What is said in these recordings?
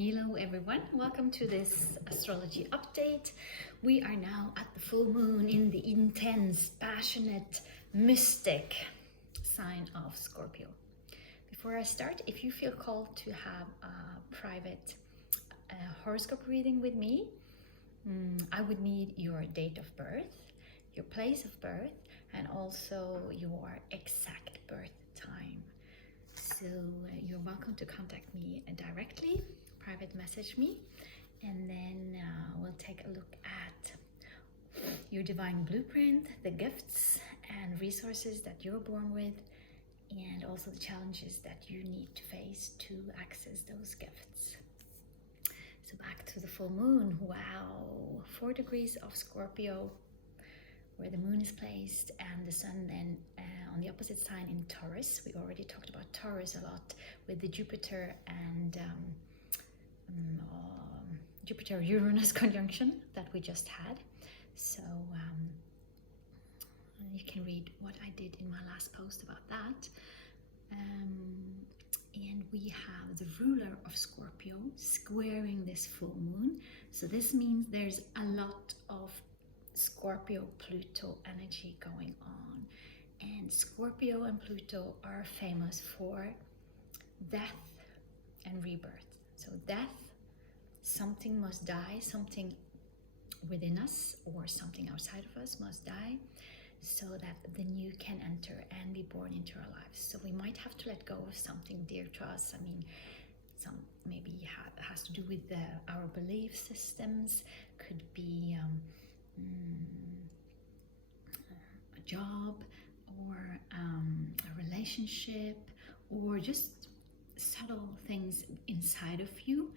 Hello everyone, welcome to this astrology update. We are now at the full moon in the intense, passionate, mystic sign of Scorpio. Before I start, if you feel called to have a private horoscope reading with me, I would need your date of birth, your place of birth, and also your exact birth time. So you're welcome to contact me directly, private message me, and then we'll take a look at your divine blueprint, the gifts and resources that you're born with, and also the challenges that you need to face to access those gifts. So back to the full moon. Wow, 4 degrees of Scorpio, where the moon is placed, and the sun then on the opposite sign in Taurus. We already talked about Taurus a lot with the Jupiter and Jupiter-Uranus conjunction that we just had. So you can read what I did in my last post about that. And we have the ruler of Scorpio squaring this full moon. So this means there's a lot of Scorpio-Pluto energy going on. And Scorpio and Pluto are famous for death and rebirth. So death, something must die, something within us or something outside of us must die so that the new can enter and be born into our lives. So we might have to let go of something dear to us. I mean, some maybe has to do with our belief systems, could be a job or a relationship, or just subtle things inside of you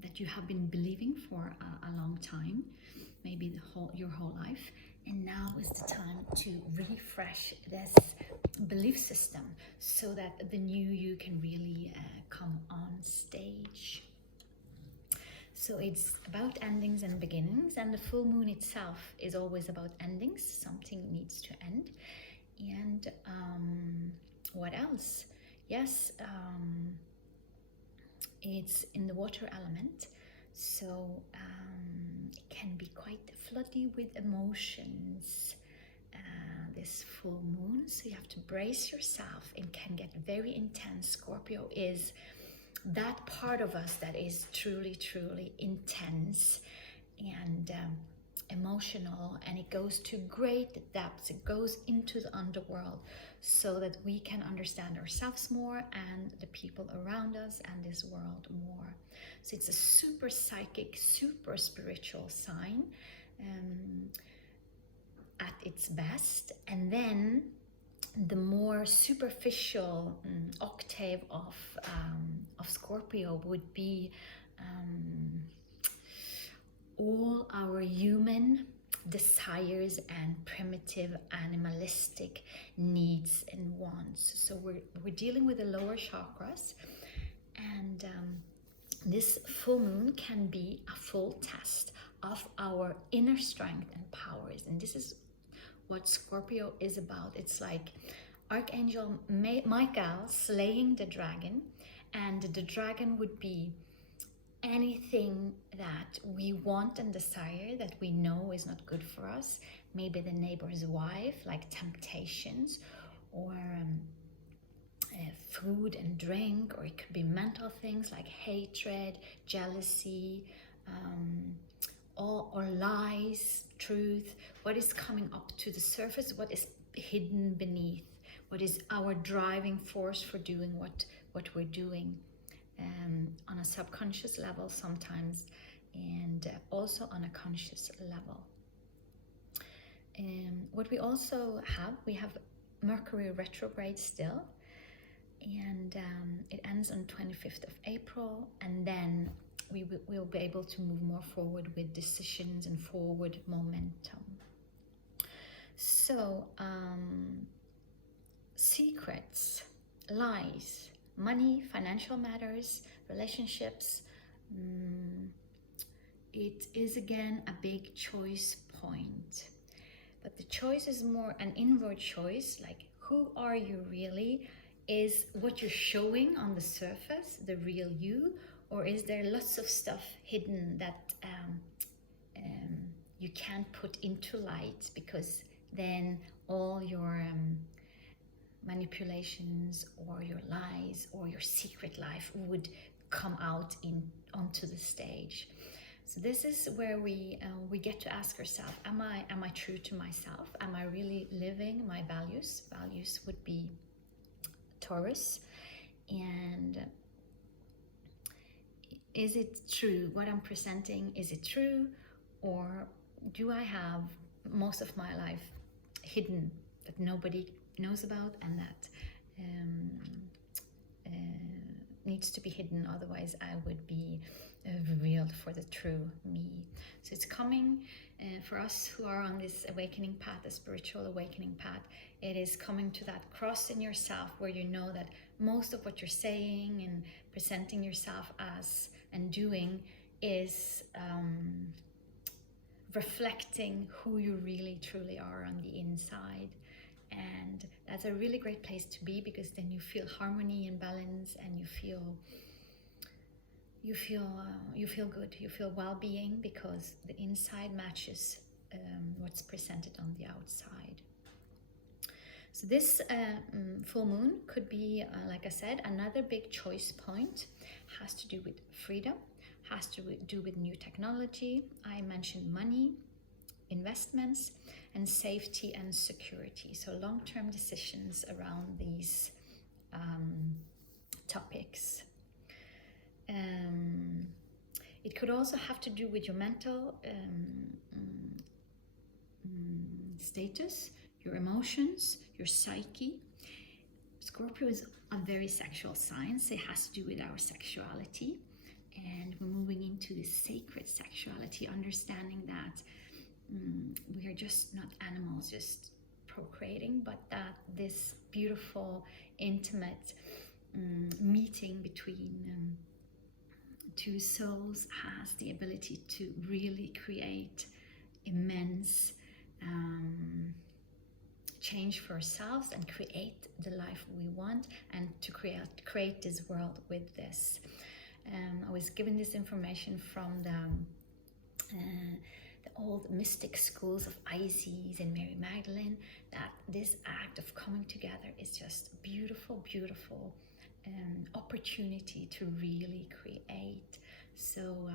that you have been believing for a long time, maybe your whole life. And now is the time to refresh this belief system so that the new you can really come on stage. So it's about endings and beginnings, and the full moon itself is always about endings. Something needs to end. And what else? Yes, it's in the water element, so it can be quite floody with emotions, this full moon. So you have to brace yourself. It can get very intense. Scorpio is that part of us that is truly, truly intense and emotional, and it goes to great depths. It goes into the underworld so that we can understand ourselves more and the people around us and this world more. So it's a super psychic, super spiritual sign at its best. And then the more superficial octave of Scorpio would be all our human desires and primitive animalistic needs and wants. So we're dealing with the lower chakras, and this full moon can be a full test of our inner strength and powers. And this is what Scorpio is about. It's like Archangel Michael slaying the dragon, and the dragon would be anything that we want and desire that we know is not good for us. Maybe the neighbor's wife, like temptations, or food and drink, or it could be mental things like hatred, jealousy, or lies, truth. What is coming up to the surface? What is hidden beneath? What is our driving force for doing what we're doing? On a subconscious level sometimes, and also on a conscious level. What we also have, we have Mercury retrograde still, and it ends on 25th of April, and then we'll be able to move more forward with decisions and forward momentum. So secrets, lies, money, financial matters, relationships, it is again a big choice point. But the choice is more an inward choice, like who are you really? Is what you're showing on the surface the real you, Or is there lots of stuff hidden that you can't put into light, because then all your manipulations or your lies or your secret life would come out onto the stage? So this is where we get to ask ourselves, am I true to myself? Am I really living my values? Values would be Taurus. And is it true? What I'm presenting, is it true? Or do I have most of my life hidden that nobody knows about, and that needs to be hidden, otherwise I would be revealed for the true me? So it's coming for us who are on this awakening path, the spiritual awakening path. It is coming to that cross in yourself where you know that most of what you're saying and presenting yourself as and doing is reflecting who you really truly are on the inside. And that's a really great place to be, because then you feel harmony and balance, and you feel good, you feel well-being, because the inside matches what's presented on the outside. So this full moon could be, like I said, another big choice point. Has to do with freedom, has to do with new technology. I mentioned money, investments, and safety and security. So long-term decisions around these topics. It could also have to do with your mental status, your emotions, your psyche. Scorpio is a very sexual sign, so it has to do with our sexuality. And we're moving into this sacred sexuality, understanding that we are just not animals just procreating, but that this beautiful, intimate meeting between two souls has the ability to really create immense change for ourselves and create the life we want, and to create this world with this. I was given this information from the old mystic schools of Isis and Mary Magdalene, that this act of coming together is just a beautiful, beautiful opportunity to really create. So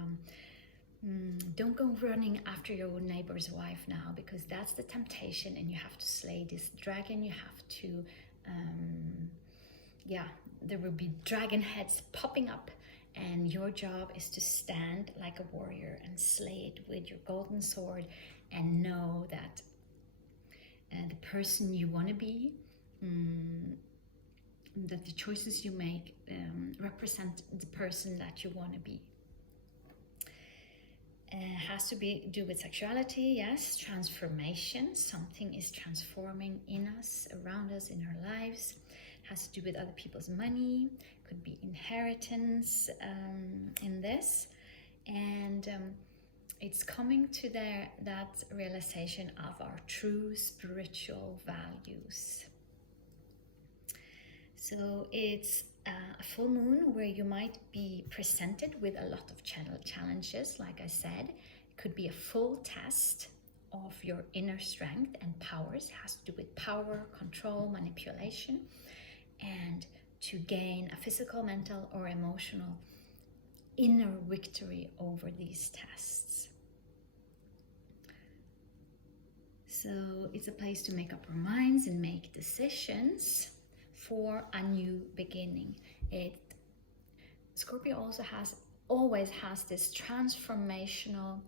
don't go running after your neighbor's wife now, because that's the temptation, and you have to slay this dragon. You have to there will be dragon heads popping up, and your job is to stand like a warrior and slay it with your golden sword, and know that the person you want to be, that the choices you make represent the person that you want to be. Has to do with sexuality, yes, transformation. Something is transforming in us, around us, in our lives. Has to do with other people's money, could be inheritance in this. And it's coming to that realization of our true spiritual values. So it's a full moon where you might be presented with a lot of challenges. Like I said, it could be a full test of your inner strength and powers. It has to do with power, control, manipulation, and to gain a physical, mental, or emotional inner victory over these tests. So it's a place to make up our minds and make decisions for a new beginning. Scorpio also always has this transformational,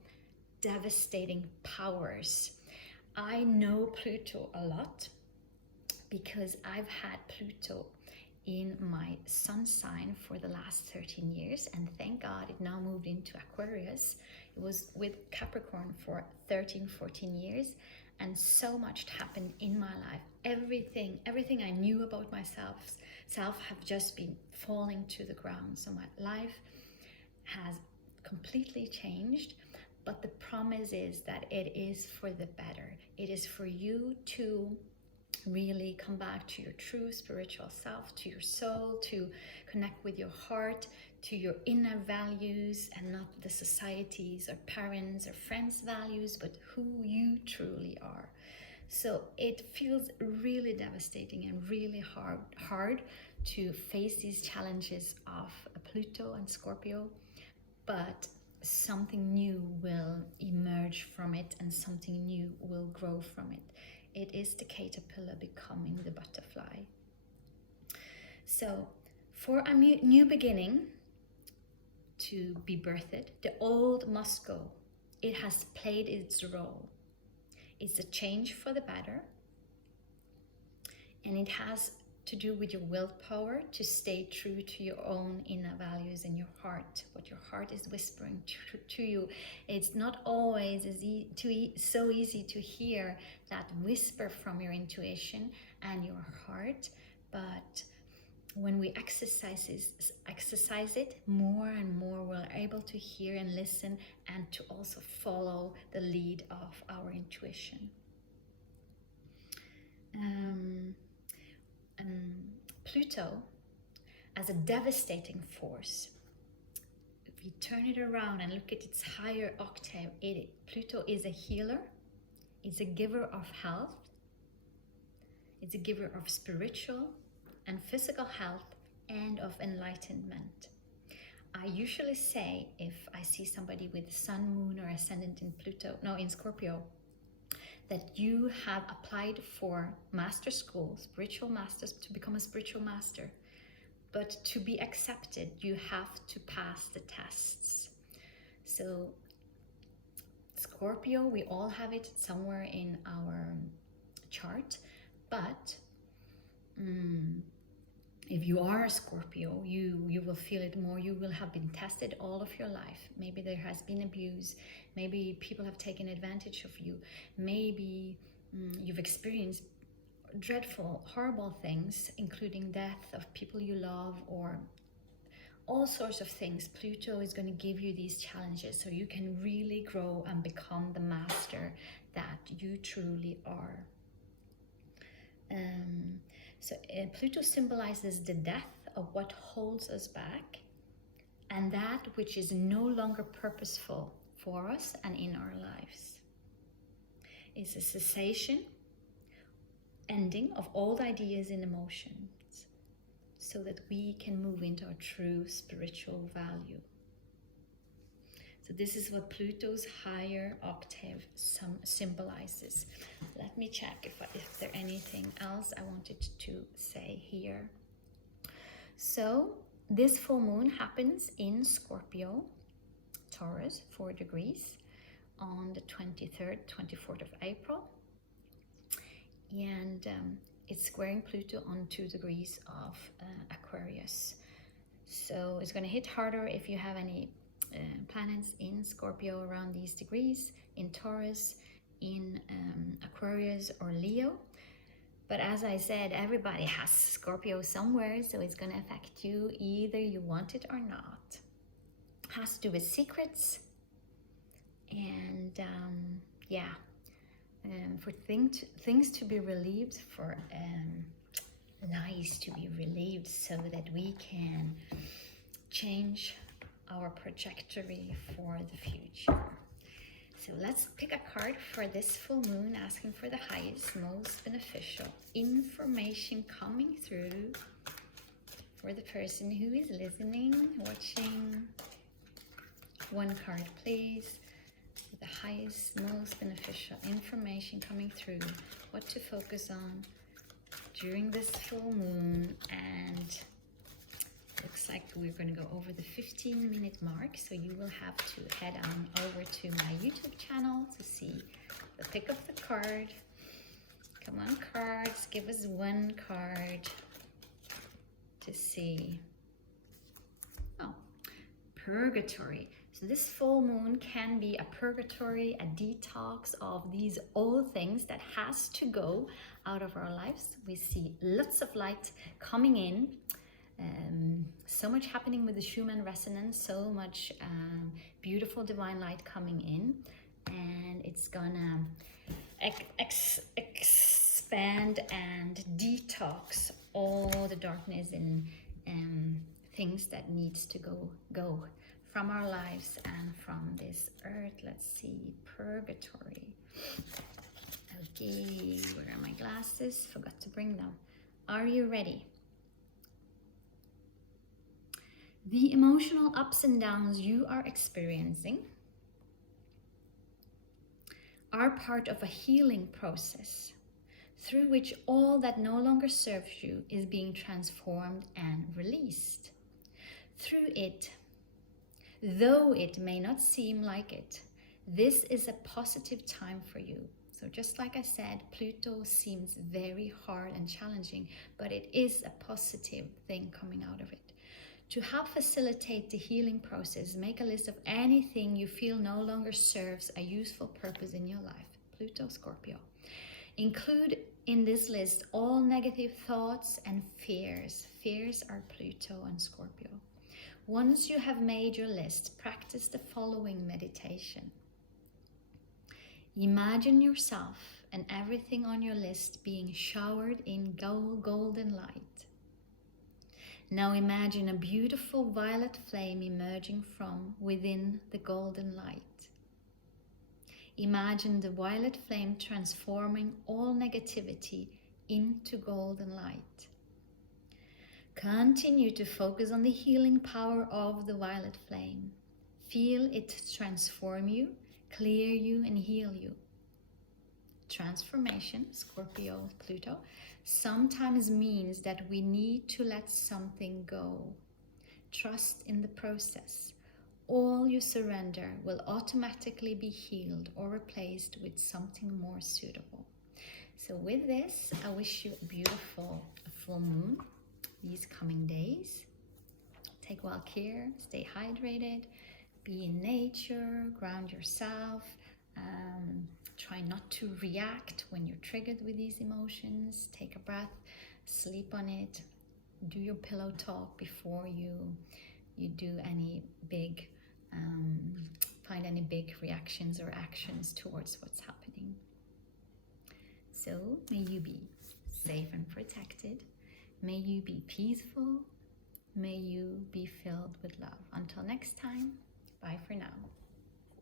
devastating powers. I know Pluto a lot because I've had Pluto in my sun sign for the last 13 years, and thank God it now moved into Aquarius. It was with Capricorn for 13-14 years, and so much happened in my life. Everything I knew about myself have just been falling to the ground. So my life has completely changed, but the promise is that it is for the better. It is for you to really come back to your true spiritual self, to your soul, to connect with your heart, to your inner values, and not the society's or parents or friends' values, but who you truly are. So it feels really devastating and really hard to face these challenges of Pluto and Scorpio, but something new will emerge from it and something new will grow from it. It is the caterpillar becoming the butterfly. So for a new beginning to be birthed, the old must go. It has played its role. It's a change for the better, and it has to do with your willpower to stay true to your own inner values and your heart, what your heart is whispering to you. It's not always so easy to hear that whisper from your intuition and your heart, but when we exercise it more and more, we're able to hear and listen and to also follow the lead of our intuition. Pluto, as a devastating force, if you turn it around and look at its higher octave, Pluto is a healer, it's a giver of health, it's a giver of spiritual and physical health and of enlightenment. I usually say, if I see somebody with sun, moon, or ascendant in Scorpio, that you have applied for master school, spiritual masters, to become a spiritual master. But to be accepted, you have to pass the tests. So Scorpio, we all have it somewhere in our chart, but if you are a Scorpio, you will feel it more. You will have been tested all of your life. Maybe there has been abuse. Maybe people have taken advantage of you. Maybe you've experienced dreadful, horrible things, including death of people you love, or all sorts of things. Pluto is going to give you these challenges so you can really grow and become the master that you truly are. Pluto symbolizes the death of what holds us back and that which is no longer purposeful for us and in our lives. It's a cessation, ending of old ideas and emotions so that we can move into our true spiritual value. So this is what Pluto's higher octave symbolizes. Let me check if there's anything else I wanted to say here. So this full moon happens in Scorpio, Taurus, 4 degrees, on the 23rd, 24th of April. And it's squaring Pluto on 2 degrees of Aquarius. So it's going to hit harder if you have any planets in Scorpio around these degrees, in Taurus, in Aquarius or Leo. But as I said, everybody has Scorpio somewhere, so it's going to affect you either you want it or not. Has to do with secrets and for things to be relieved, for lies to be relieved, so that we can change our trajectory for the future. So let's pick a card for this full moon, asking for the highest, most beneficial information coming through for the person who is listening, watching. One card, please. The highest, most beneficial information coming through, what to focus on during this full moon. And looks like we're going to go over the 15-minute mark, so you will have to head on over to my YouTube channel to see the pick of the card. Come on, cards, give us one card to see. Oh, purgatory. So this full moon can be a purgatory, a detox of these old things that has to go out of our lives. We see lots of light coming in. So much happening with the Schumann resonance, so much beautiful divine light coming in, and it's gonna expose expand and detox all the darkness and things that needs to go from our lives and from this earth. Let's see, purgatory. Okay, where are my glasses? Forgot to bring them. Are you ready? The emotional ups and downs you are experiencing are part of a healing process through which all that no longer serves you is being transformed and released. Through it, though it may not seem like it, this is a positive time for you. So just like I said, Pluto seems very hard and challenging, but it is a positive thing coming out of it. To help facilitate the healing process, make a list of anything you feel no longer serves a useful purpose in your life. Pluto, Scorpio. Include in this list all negative thoughts and fears. Fears are Pluto and Scorpio. Once you have made your list, practice the following meditation. Imagine yourself and everything on your list being showered in golden light. Now imagine a beautiful violet flame emerging from within the golden light. Imagine the violet flame transforming all negativity into golden light. Continue to focus on the healing power of the violet flame. Feel it transform you, clear you, and heal you. Transformation, Scorpio, Pluto, sometimes means that we need to let something go. Trust in the process. All you surrender will automatically be healed or replaced with something more suitable. So with this, I wish you a beautiful full moon these coming days. Take well care, stay hydrated, be in nature, ground yourself. Try not to react when you're triggered with these emotions. Take a breath, sleep on it, do your pillow talk before you do any big, find any big reactions or actions towards what's happening. So may you be safe and protected. May you be peaceful. May you be filled with love. Until next time, bye for now.